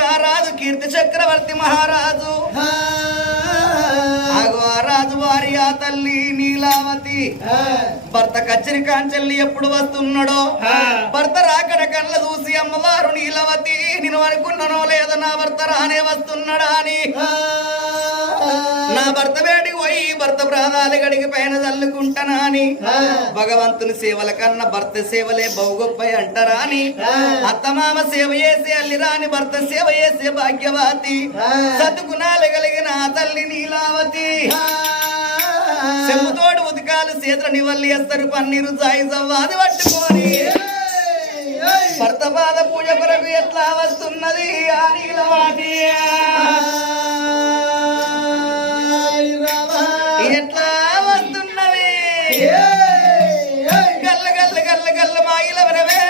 రారాజు కీర్తి చక్రవర్తి మహారాజు. రాజు వారి ఆ తల్లి నీలావతి. భర్త కచ్చరి కాంచెల్లి ఎప్పుడు వస్తున్నాడో? భర్త రాకడ కళ్ళ చూసి అమ్మవారు నీలవతి. నేను అనుకున్నానో లేదో నా భర్త రానే వస్తున్నాడా అని. నా భర్త వేడికి పోయి భర్త ప్రాణాలు గడికి పైన చల్లుకుంటానా అని భగవంతుని సేవల కన్నా భర్త సేవలే బహుగొప్ప అంటారా అని అత్తమామ సేవ చేసే అల్లిరాని భర్త సేవ చేసే భాగ్యవతి. సతుకునాలు కలిగిన తల్లి నీలావతి. చెమ్ముతోడు ఉదకాలు చేతుల నివల్లి ఎస్తారు పన్నీరు సాయి సవ్వాది పట్టుకొని. భర్త పాద పూజ కొరకు ఎట్లా వస్తున్నది ఆ నీలవాటి? வாயில வரவே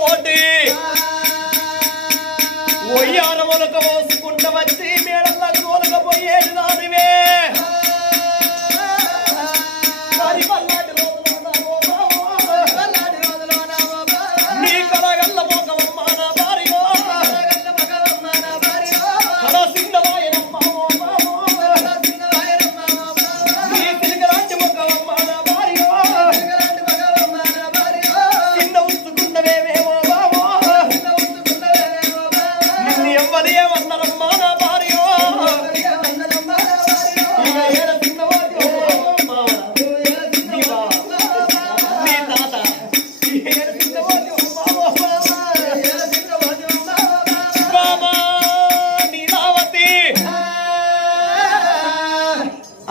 పెదవులతోటి ఒయ్యారములక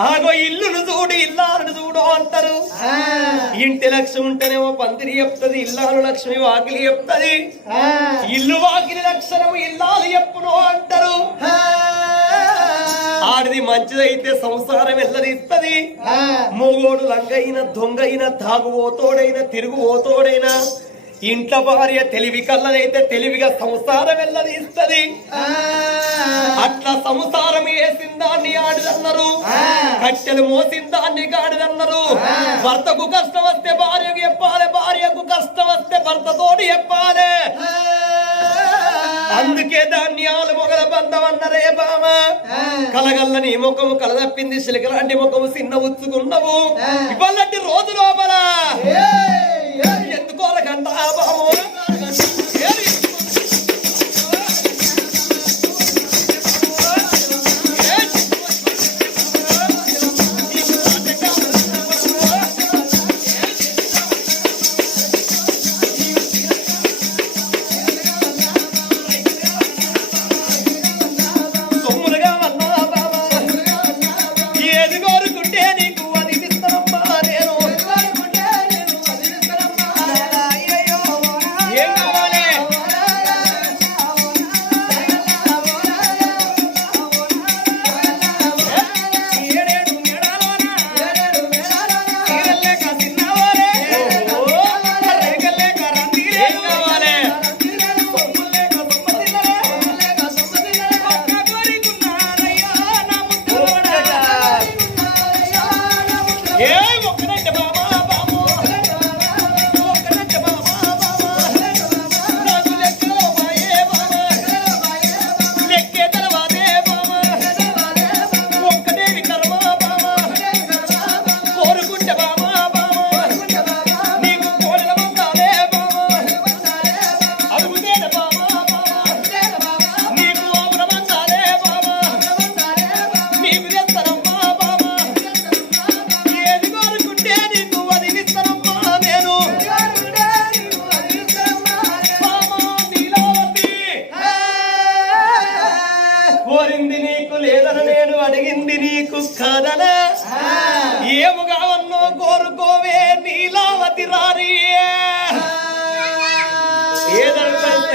ఆగో ఇల్లును చూడు ఇల్లాలను చూడు అంటారు. ఇంటి లక్ష్మి ఉంటేనేమో పందిరి చెప్తది ఇల్లాలు లక్ష్మి వాకిలి చెప్తది. ఇల్లు వాకిలి లక్షణము ఇల్లాలు చెప్పును అంటారు. ఆడిది మంచిదైతే సంసారం వెళ్ళనిస్తది మూగోడు లంగైన దొంగైన తాగుబోతోడైన తిరుగుబోతోడైన ఇంట్లో భార్య తెలివి కల్లనైతే తెలివిగా సంసారం వెళ్ళనిస్తది అట్లా సంసారం వేసిన దాన్ని ఆడిదన్నారు? కట్టెలు మోసిన దాన్ని గాడిదన్నారు భర్తకు కష్టం వస్తే భార్యకు చెప్పాలి భార్యకు కష్టం వస్తే భర్తతోటి చెప్పాలి అందుకే ధాన్యాలు మొగల బంధం అన్నరే బామ. కలగల్లని ముఖము కలదప్పింది సిలికలాంటి ముఖము చిన్న ఉచ్చుకున్నవు. ఇవాళంటి రోజు లోపల. Magandang araw mo.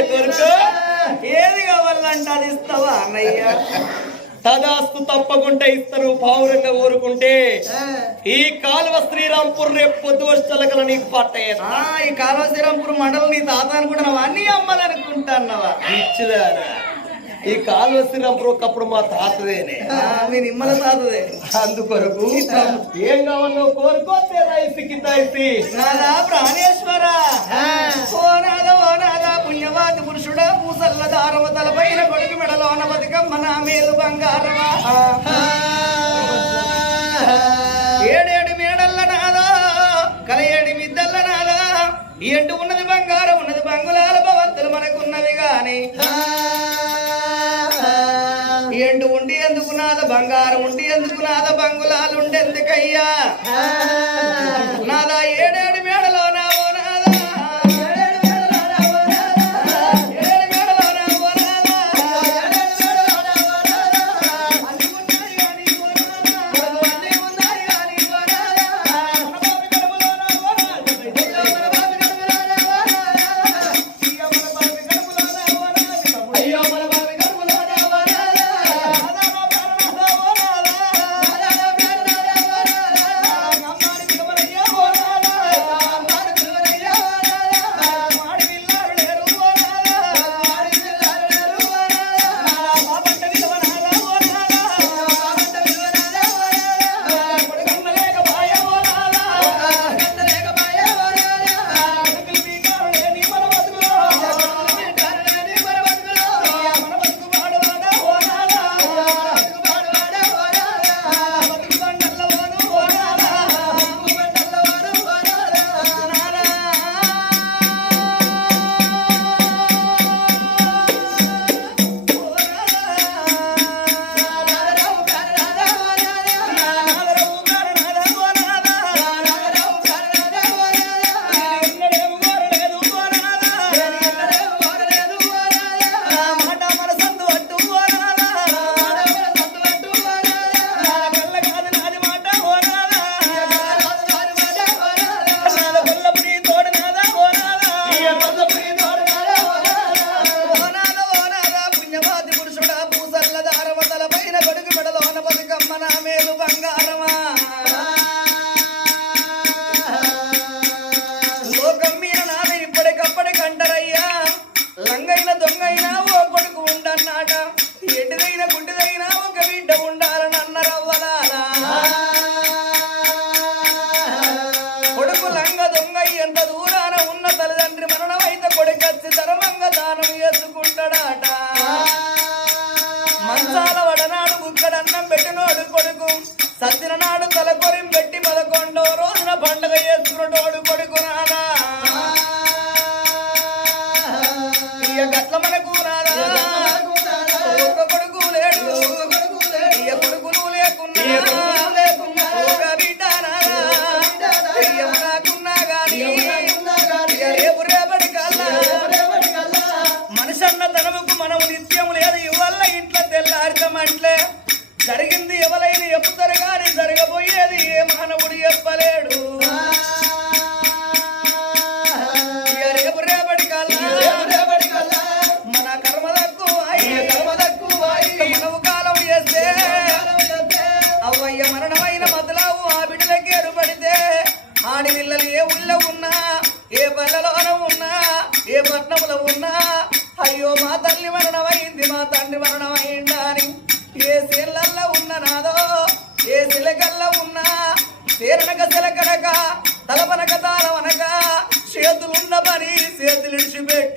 కోరుకో ఏది కావాలంటే అది ఇస్తావా అన్నయ్య? తదాస్తు తప్పకుండా ఇస్తారు పావురంగా కోరుకుంటే ఈ కాలువ శ్రీరాంపూర్ రేపు పొద్దు వచ్చలకల నీకు పట్ట ఈ కాళేశ్వరంపురం మండలం నీ తాత అనుకుంటున్నావా అన్ని అమ్మాలనుకుంటున్నావా? ఇచ్చిదానా ఈ కాలువ శ్రీరాంపూర్ ఒకప్పుడు మా తాతదేనే. ఆ, మీ నిమ్మల తాతదే. అందుకొరకు ఏం కావాలో కోరుకోతే రైసి కింద ప్రాణేశ్వర? ఓ నాద ఓ నాద. పుణ్యవాది పురుషుడా పూసల్ల దారవ తలపైన కొడుకు మెడలోన బతుకమ్మ నా మేలు బంగారమా. ఏడేడు మేడల్ల నాదా కలయేడి మిద్దల్ల నాదా. ఎండు ఉన్నది బంగారం ఉన్నది బంగుళాల భవంతులు మనకున్నవి గాని. ఎండు ఉండి ఎందుకు నాద బంగారం ఉండి ఎందుకు నాద బంగుళాలు ఉండెందుకయ్యా? నాదా ఏడేడు i'm Manamir. అంటే జరిగింది ఎవరైనా చెప్తారు కానీ జరగబోయేది ఏ మానవుడు చెప్పలేడు. మన కర్మ కాలం అవ్వయ్య మరణమైన ఆ ఏ ఉన్నా ఏ పల్లెలోన ఏ ఉన్నా అయ్యో మా తల్లి మరణమైంది మా తండ్రి మరణమైంది. కానీ చేతులు విడిచిపెట్టి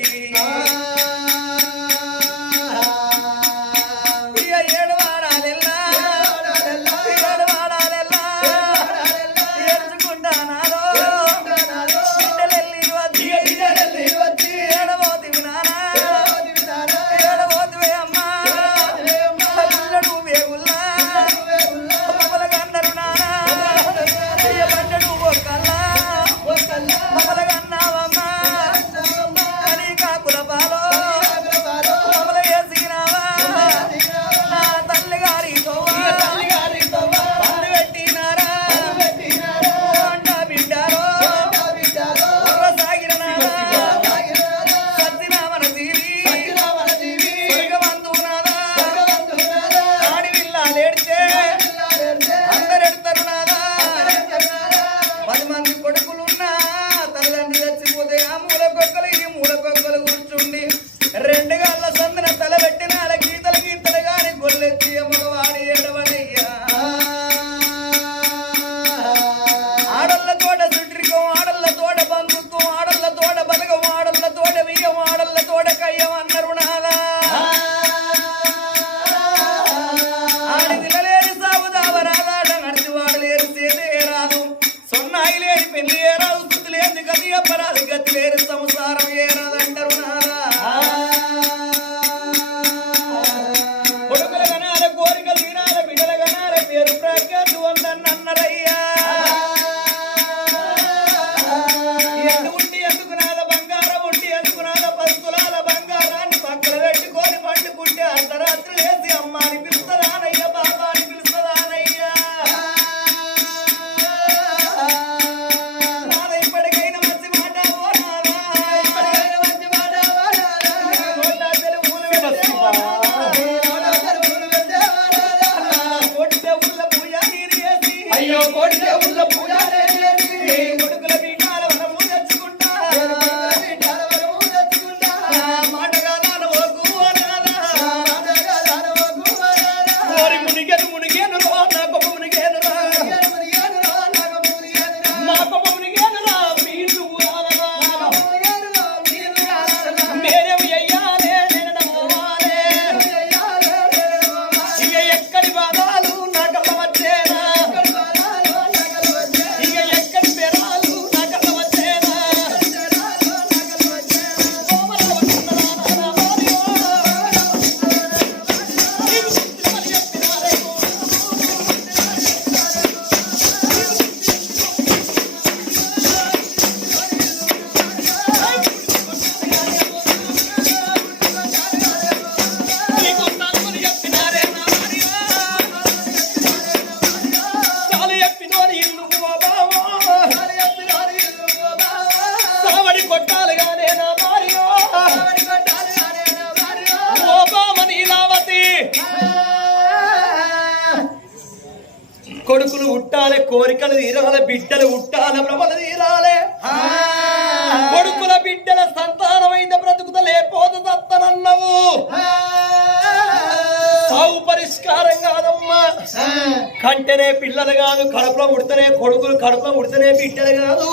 కంటనే పిల్లలు కాదు కడపలో ఉడితేనే కొడుకులు కడపలో ఉడితేనే బిడ్డలు కాదు.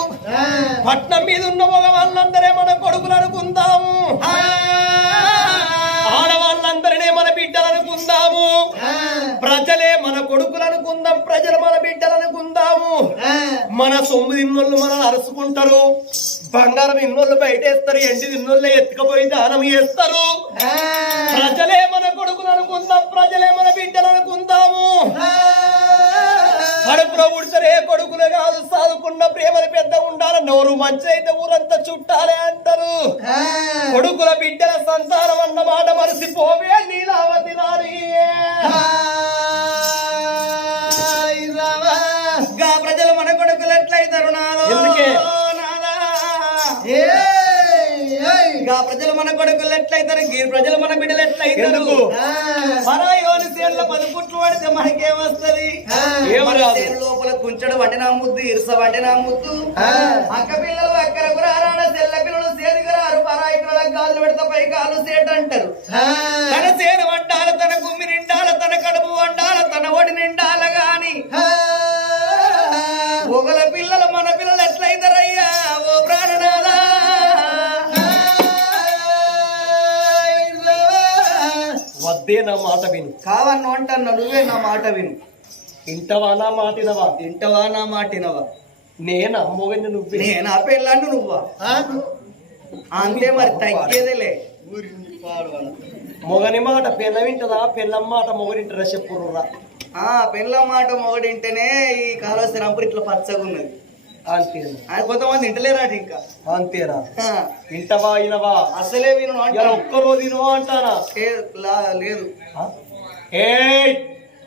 పట్నం మీద ఉన్న మగవాళ్ళందరే మన కొడుకులు అనుకుందాము. అనుకుందాము. ప్రజలే మన కొడుకులు అనుకుందాం ప్రజలు మన బిడ్డలు అనుకుందాము మన సొమ్ము తిన్నోళ్ళు మన అరుసుకుంటారు. బంగారం ఇన్నోళ్ళు బయటేస్తారు ఎండి ఇన్నోళ్ళు ఎత్తుకపోయి దానం చేస్తారు. ప్రజలే మన కొడుకులు అనుకుందాం ప్రజలే మన బిడ్డలు అనుకుందాము కడుపులో ఉడిసరే కొడుకులు కాదు సాదుకున్న ప్రేమలు పెద్ద ఉండాలి నోరు మంచి అయితే ఊరంతా చుట్టాలే అంటారు. కొడుకుల బిడ్డల సంతానం అన్న మాట మరిసిపోవే నీలావతి రాని ప్రజలు మన కొడుకులు ఎట్లయితారు? గీ ప్రజలు మన బిడ్డలు ఎట్లయితారు? ఎందుకు? పరాయోని సేన్ల పది పుట్లు పడితే మనకేమొస్తది. సేను లోపల కుంచడు వండిన ముద్దు ఇరుస వండిన ముద్దు. అక్క పిల్లలు అక్కర గురారాడ సెల్ల పిల్లలు సేదిగరారు పరాయి గాజులు పెడతా పై కాలు సేట అంటారు. తన సేను వండాల తన గుమ్మి నిండాల తన కడుపు వండాల తన ఒడి నిండాల. వద్దే నా మాట విను. కావన్ను అంటన్నా నువ్వే నా మాట విను. ఇంటవా నా మాటినవా? తింటవా నా మాటినవా? నేను? అమ్మోగని నువ్వే. నేను? ఆ పెళ్ళాన్ని నువ్వా అంతే మరి తగ్గేదేలే. మొగని మాట పెళ్ళ వింటదా? పెళ్ళం మాట మొగనింటరా? చెప్పుర్రా ఆ పెళ్ళ మాట మొగడింటేనే ఈ కాళహస్తి రంపుడు ఇట్లా పచ్చగా ఉన్నది అంతేనా ఆ కొంతమంది ఇంటలేరాట ఇంకా. అంతేనా ఆ, ఇంటవా ఇనవా అసలే విను ఇలా ఒక్కరోజు అంటానా? ఏ- లా- లేదు. ఏ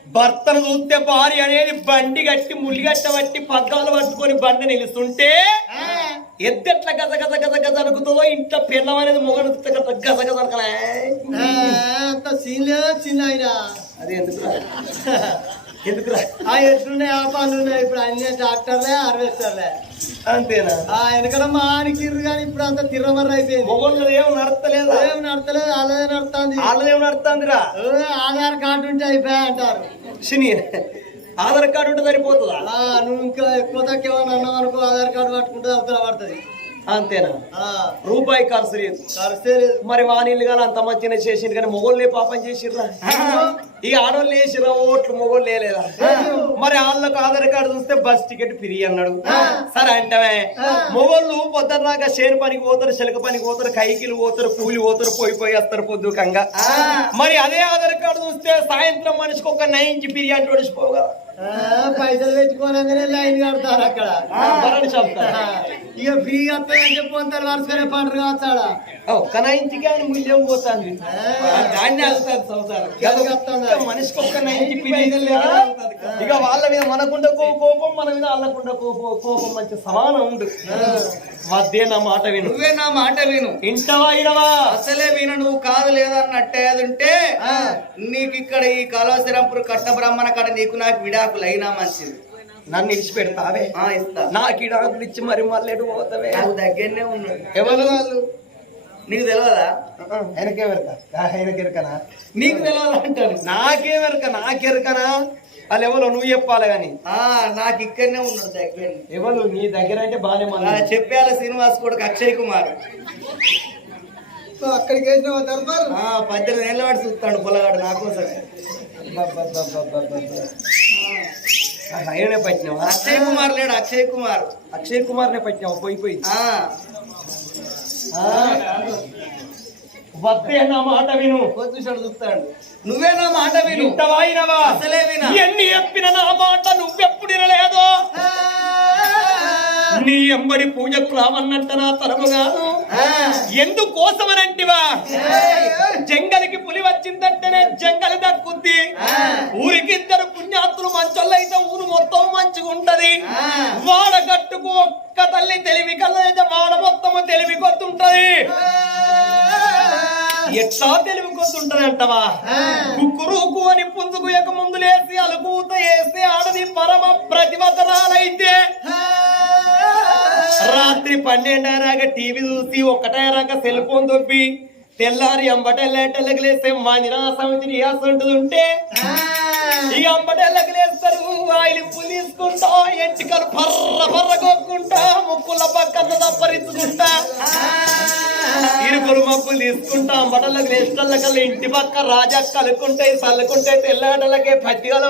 భర్తను చూస్తే భార్య అనేది బండి కట్టి ములిగట్ట పట్టి పగ్గాలు పట్టుకొని బండి నిలుస్తుంటే ఎద్దెట్ల గజ గజ గజ గజ అనుకుతుందో ఇంట్లో పిల్లం అనేది మొగడు గజ గజ అనుకలే. అంత సీన్ లేదా చిన్న ఆయన. అది ఎందుకురా ఎందుకురా? ఆ ఎట్లున్నాయి ఆ పనులు ఉన్నాయి ఇప్పుడు అన్ని డాక్టర్లే హార్వెస్టర్లే అంతేనా? ఆ వెనకడ మా ఆనికిర్రు కానీ ఇప్పుడు అంత తిర్రమర్ర అయిపోయింది. మొగళ్ళు ఏం నడతలేదా? ఏం నడతలేదు అలాగే నడుతుంది వాళ్ళది ఏం నడుతుందిరా ఆధార్ కార్డు ఉంటే అయిపోయా అంటారు. ఆధార్ కార్డు ఉంటే సరిపోతుందా? నువ్వు ఇంకా ఎక్కువ తక్కువ అన్నావు అనుకో ఆధార్ కార్డు పట్టుకుంటే అవతల పడుతుంది. అంతేనా? రూపాయి ఖర్చు లేదు మరి వాణిలు కానీ అంత మంచిగా చేసింది కానీ మొగోళ్ళే పాపం చేసిర్రా ఈ ఆడోళ్ళు వేసిర్రా ఓట్లు మొగోళ్ళు వేయలేదా మరి వాళ్ళకు ఆధార్ కార్డు చూస్తే బస్ టికెట్ ఫ్రీ అన్నాడు. సరే అంటే మొగోళ్ళు పొద్దున రాక చేను పనికి పోతారు చిలక పనికి పోతారు కైకిలు పోతారు కూలి పోతారు పోయి పోయి వస్తారు పొద్దుకంగా. మరి అదే ఆధార్ కార్డు చూస్తే సాయంత్రం మనిషికి ఒక నైన్కి ఒడిచిపోగా ఆ, పైసలు తెచ్చుకోనగానే లైన్ కడతారు అక్కడ. ఇక ఫ్రీగా వస్తాయని చెప్పి అంతా వరుసగానే పండుగ వచ్చాడా ఒక్క నైన్కి కానీ మూల్యం పోతుంది. దాన్ని సంసారం. మనిషికి ఒక్క లేదా? ఇక వాళ్ళ మీద మనకుండా కోపం మన మీద వాళ్ళకుండా కోపం కోపం మంచి సమానం ఉంది వద్దే నా మాట విను. నువ్వే నా మాట విను. ఇంటవా ఇనవా అసలే విను నువ్వు కాదు లేదన్నట్టే అది ఉంటే నీకు ఇక్కడ ఈ కాళేశ్వరంపురం కట్ట బ్రహ్మణ కాడ నీకు నాకు విడాకులు అయినా మంచిది. నన్ను ఇచ్చి పెడతావే ఆ ఇస్తా. నాకు ఇడాకులు ఇచ్చి మరి మళ్ళీ ఎటు పోతావే? నాకు దగ్గరనే ఉన్నాడు ఎవరు? నీకు తెలియదా ఆయనకే వెరక ఆయనకి ఎరకనా నీకు తెలియదా అంటాను నాకే వెరక నాకెరకనా వాళ్ళు ఎవరు? నువ్వు చెప్పాలి కానీ. ఆ నాకు ఇక్కడనే ఉన్నాడు దగ్గర ఎవరు? నీ దగ్గర అంటే బాగానే మళ్ళీ చెప్పాల శ్రీనివాస్ కొడుకు అక్షయ్ కుమార్. అక్కడికి వేసిన దర్బారు ఆ పద్దెనిమిది ఏళ్ళ వాడు చూస్తాడు పొలగాడు నా కోసమే ఆయననే పట్టినావా? అక్షయ్ కుమార్ లేడు అక్షయ్ కుమార్. అక్షయ్ కుమార్నే పట్టినావా? పోయి పోయి. వద్దే నా మాట విను. చూసాడు చూస్తాడు. నువ్వే నా మాట విను. ఇంతవాయినవా అసలే వినా. ఎన్ని చెప్పిన నా మాట నువ్వెప్పుడు వినలేదో. నీ ఎంబడి పూజకు రావన్నంట నా తరము కాదు ఎందుకోసమనంటివా జంగలికి పులి వచ్చిందంటేనే జంగలి దక్కుద్ది. ఆ. ఊరికిద్దరు పుణ్యాత్తులు మంచోళ్ళైతే ఊరు మొత్తం మంచిగా ఉంటది ఆ. వాడగట్టుకు ఒక్క తల్లి తెలివి కల్లైతే వాడ మొత్తము తెలివి కొత్తుంటది. ఎట్లా తెలివి కొత్తుంటది అంటవా కుక్కురుకు అని పుంజుకు ఎక ముందు లేసి అలుకూత వేసి ఆడది పరమ ప్రతిభతరాలైతే రాత్రి పన్నెండారాక టీవీ చూసి ఒక్కటారాక సెల్ ఫోన్ దొబ్బి తెల్లారి అంబటెల్లెటెల్లకి లేస్తే మందిరా సమితి రియాస్ ఉంటుంటే ఇక అంబటెల్లకి లేస్తారు తీసుకుంటా ఎంటికలు పర్ర పర్ర కొక్కుంటా ముక్కుల పక్కన తప్పరించుకుంటా ఇరుకులు మబ్బులు తీసుకుంటా అంబటలకు లేస్టల్లకల్లా ఇంటి పక్క రాజా కలుకుంటాయి చల్లుకుంటే తెల్లాటలకే పట్టిగల